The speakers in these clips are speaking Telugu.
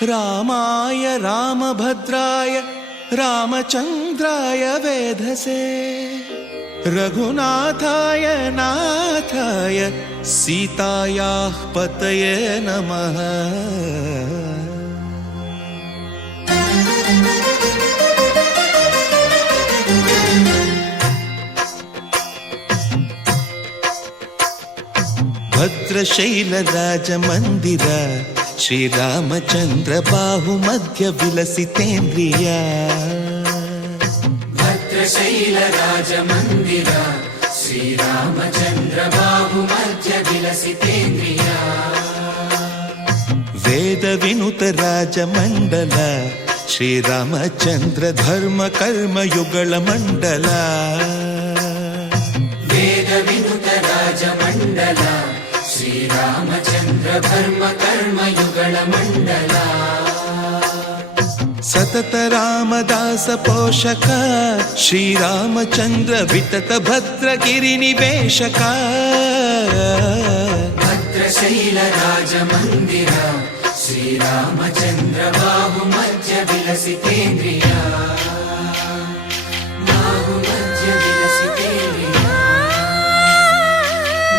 रामाय रामभद्राय रामचन्द्राय वेधसे रघुनाथाय नाथाय सीतायाः पतये नमः। भद्रशैलराजमन्दिर श्रीरामचन्द्र बाहुमध्य विलसितेन्द्रिया। भद्रशैलराजमन्दिर श्रीरामचन्द्र बाहुमध्य विलसितेन्द्रिया। वेदविनुत राजमण्डल श्रीरामचन्द्र धर्म कर्म युगल मण्डल। वेदविनुत राजमण्डल श्रीरामचन्द्र धर्म कर्म युगल मण्डल। सतत रामदास पोषक श्रीरामचन्द्र वितत भद्रगिरि निवेशक। भद्रशैलराजमन्दिर श्रीरामचन्द्र बाहुमध्य विलसितेन्द्रिया। बाहुमध्य विलसितेन्द्रिया।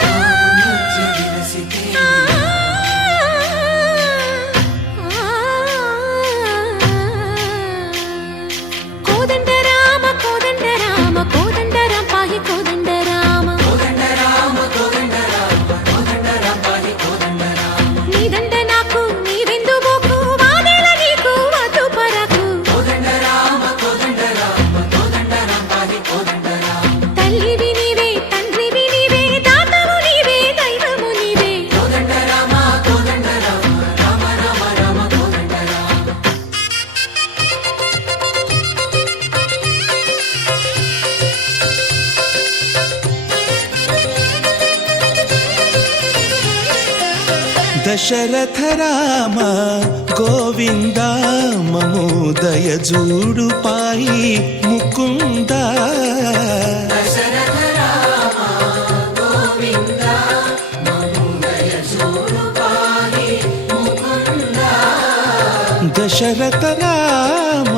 बाहुमध्य विलसितेन्द्रिया। कोदंड राम पाहि कोदंड राम। कोदंड राम पाहि कोदंड राम। नी దండ నాకు నీవెందు బోకు వాదేల నీకు వద్దు పరకు। కోదండ రామ పాहि కోదండ రామ। తల్లివి నీవే తండ్రివి నీవే దాతవు నీవే దైవము నీవే। కోదండ రామ రామ రామ రామ కోదండ రామ। दशरथ राम गोविंद ममो दय जूडु पाहि मुकुंद। दशरथ राम गोविंद ममो दय जूडु पाहि मुकुंद। दशरथ राम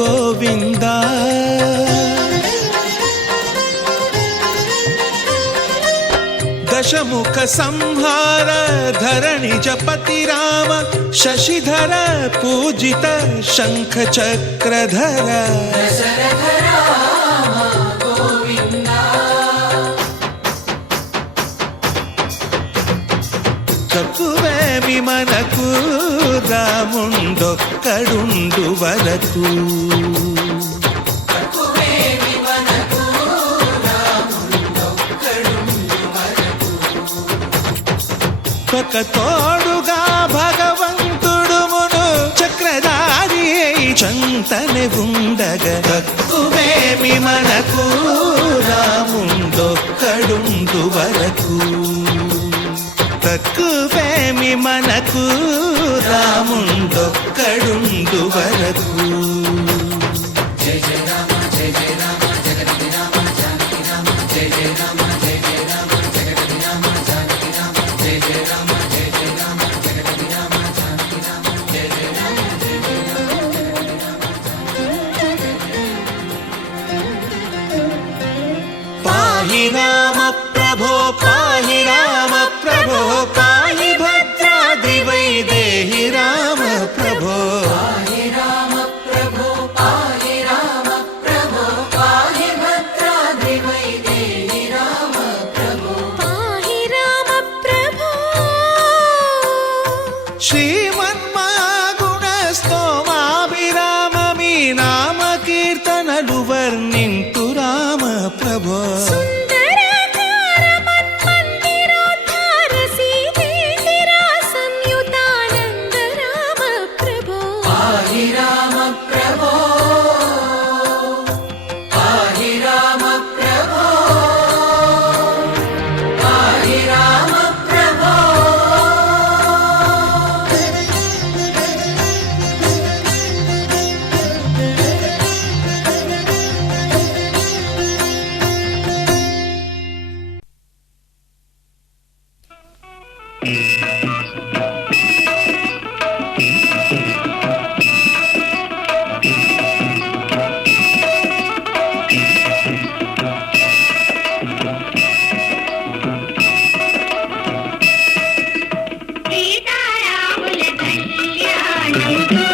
गोविंद दशमुख संहार धरणि जपति राम शशिधर पूजित शंख चक्रधर। दशरथ राम गोविंद। తక్కువేమి మనకు రాముండొక్కడుండు వరకు। ఒక తోడుగా భగవంతుడు మును చక్రధారి చంతనే ఉండగా తక్కువేమి మనకు రాముండొక్కడుండు వరకు। తక్కువేమి మనకు రాముండొక్కడుండు వరకు। జయ జయ రామ జయ జయ రామ జగతి రామ జానకి రామ జయ జయ రామ జయ జయ రామ జగతి రామ జానకి రామ జయ జయ రామ జయ జయ రామ జగతి రామ జానకి రామ జయ జయ రామ జయ జయ రామ జగతి రామ। పాహి రామ ప్రభో పాహి రామ ప్రభో పాహి భద్రాద్రి వైదేహి రామ ప్రభో। పాహి రామ ప్రభో పాహి రామ ప్రభో పాహి భద్రాద్రి వైదేహి రామ ప్రభో। పాహి రామ ప్రభో। శ్రీమన్మాగుణ స్తోమాభిరామమి నామ కీర్తనలు వర్ణింతు రామ ప్రభో। సుందరాకార మన్మందిరోద్ధార సీతేందిరా సంయుతానంద రామ ప్రభో। పాహి రామ ప్రభో పాహి రామ ప్రభో పాహి రామ ప్రభో। నీవే